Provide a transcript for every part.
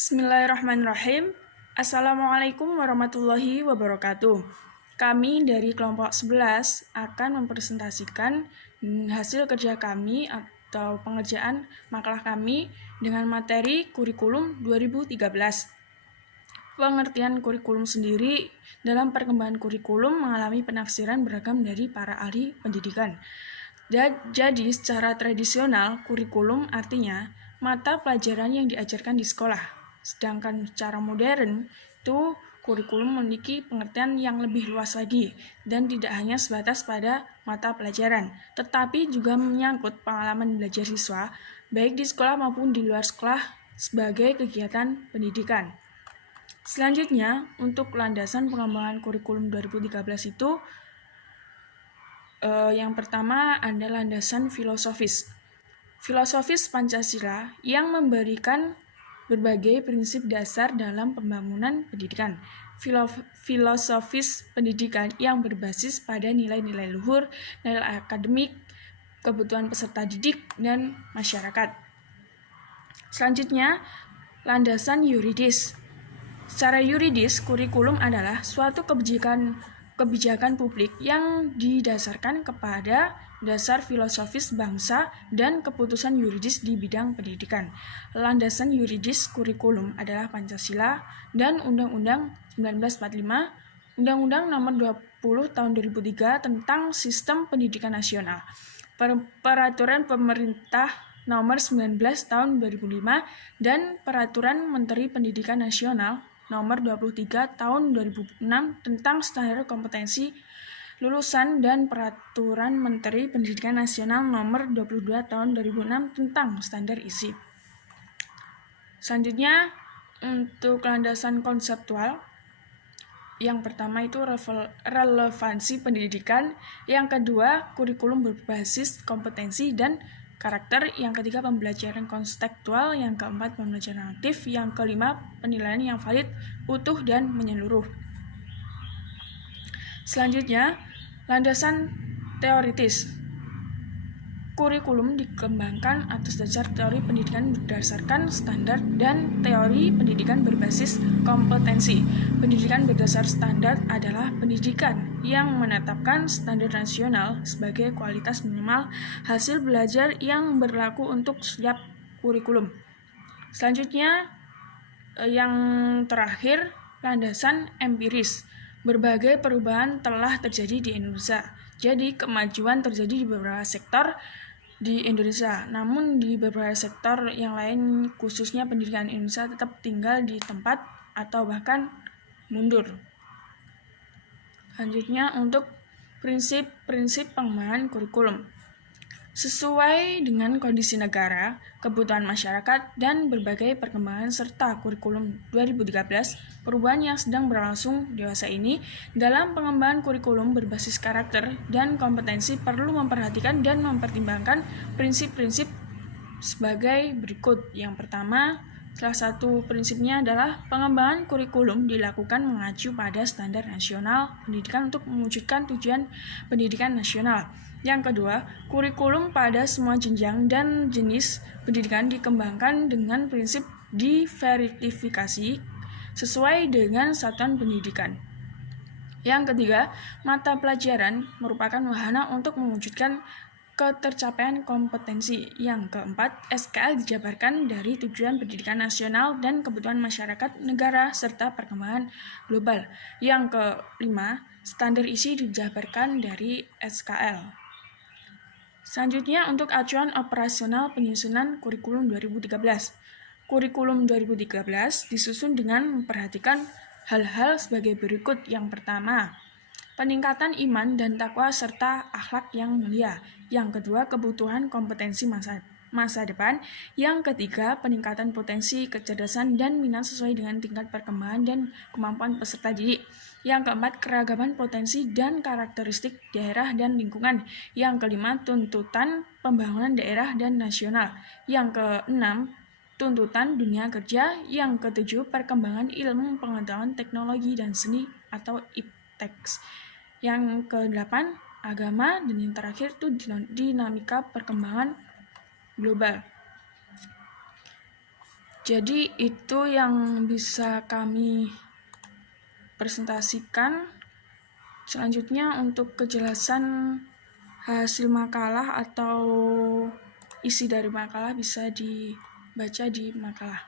Bismillahirrahmanirrahim. Assalamualaikum warahmatullahi wabarakatuh. Kami dari kelompok 11 akan mempresentasikan hasil kerja kami atau pengerjaan makalah kami dengan materi kurikulum 2013. Pengertian kurikulum sendiri dalam perkembangan kurikulum mengalami penafsiran beragam dari para ahli pendidikan. Jadi secara tradisional kurikulum artinya mata pelajaran yang diajarkan di sekolah. Sedangkan secara modern itu kurikulum memiliki pengertian yang lebih luas lagi dan tidak hanya sebatas pada mata pelajaran, tetapi juga menyangkut pengalaman belajar siswa baik di sekolah maupun di luar sekolah sebagai kegiatan pendidikan. Selanjutnya, untuk landasan pengembangan kurikulum 2013 itu yang pertama ada landasan filosofis. Filosofis Pancasila yang memberikan berbagai prinsip dasar dalam pembangunan pendidikan. Filosofis pendidikan yang berbasis pada nilai-nilai luhur, nilai akademik, kebutuhan peserta didik, dan masyarakat. Selanjutnya, landasan yuridis. Secara yuridis, kurikulum adalah suatu kebijakan publik yang didasarkan kepada dasar filosofis bangsa dan keputusan yuridis di bidang pendidikan. Landasan yuridis kurikulum adalah Pancasila dan Undang-Undang 1945, Undang-Undang Nomor 20 Tahun 2003 tentang Sistem Pendidikan Nasional, Peraturan Pemerintah Nomor 19 Tahun 2005 dan Peraturan Menteri Pendidikan Nasional Nomor 23 Tahun 2006 tentang standar kompetensi lulusan dan Peraturan Menteri Pendidikan Nasional Nomor 22 Tahun 2006 tentang standar isi. Selanjutnya, untuk landasan konseptual, yang pertama itu relevansi pendidikan, yang kedua kurikulum berbasis kompetensi dan karakter, yang ketiga pembelajaran konseptual, yang keempat pembelajaran aktif, yang kelima penilaian yang valid, utuh, dan menyeluruh. Selanjutnya, landasan teoritis. Kurikulum dikembangkan atas dasar teori pendidikan berdasarkan standar dan teori pendidikan berbasis kompetensi. Pendidikan berdasar standar adalah pendidikan yang menetapkan standar nasional sebagai kualitas minimal hasil belajar yang berlaku untuk setiap kurikulum. Selanjutnya, yang terakhir, landasan empiris. Berbagai perubahan telah terjadi di Indonesia. Jadi, kemajuan terjadi di beberapa sektor di Indonesia. Namun, di beberapa sektor yang lain, khususnya pendidikan Indonesia, tetap tinggal di tempat atau bahkan mundur. Selanjutnya, untuk prinsip-prinsip pengembangan kurikulum. Sesuai dengan kondisi negara, kebutuhan masyarakat, dan berbagai perkembangan serta kurikulum 2013, perubahan yang sedang berlangsung dewasa ini dalam pengembangan kurikulum berbasis karakter dan kompetensi perlu memperhatikan dan mempertimbangkan prinsip-prinsip sebagai berikut. Yang pertama, salah satu prinsipnya adalah pengembangan kurikulum dilakukan mengacu pada standar nasional pendidikan untuk mewujudkan tujuan pendidikan nasional. Yang kedua, kurikulum pada semua jenjang dan jenis pendidikan dikembangkan dengan prinsip diverifikasi sesuai dengan satuan pendidikan. Yang ketiga, mata pelajaran merupakan wahana untuk mewujudkan ketercapaian kompetensi. Yang keempat, SKL dijabarkan dari tujuan pendidikan nasional dan kebutuhan masyarakat negara serta perkembangan global. Yang kelima, standar isi dijabarkan dari SKL. Selanjutnya, untuk acuan operasional penyusunan kurikulum 2013. Kurikulum 2013 disusun dengan memperhatikan hal-hal sebagai berikut. Yang pertama, peningkatan iman dan takwa serta akhlak yang mulia. Yang kedua, kebutuhan kompetensi masa depan. Yang ketiga, peningkatan potensi, kecerdasan, dan minat sesuai dengan tingkat perkembangan dan kemampuan peserta didik. Yang keempat, keragaman potensi dan karakteristik daerah dan lingkungan. Yang kelima, tuntutan pembangunan daerah dan nasional. Yang keenam, tuntutan dunia kerja. Yang ketujuh, perkembangan ilmu pengetahuan teknologi dan seni atau IPTEX. Yang ke-8, agama, dan yang terakhir itu dinamika perkembangan global. Jadi itu yang bisa kami presentasikan. Selanjutnya untuk kejelasan hasil makalah atau isi dari makalah bisa dibaca di makalah.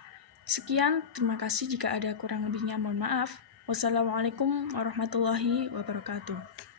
Sekian, terima kasih. Jika ada kurang lebihnya mohon maaf. Wassalamualaikum warahmatullahi wabarakatuh.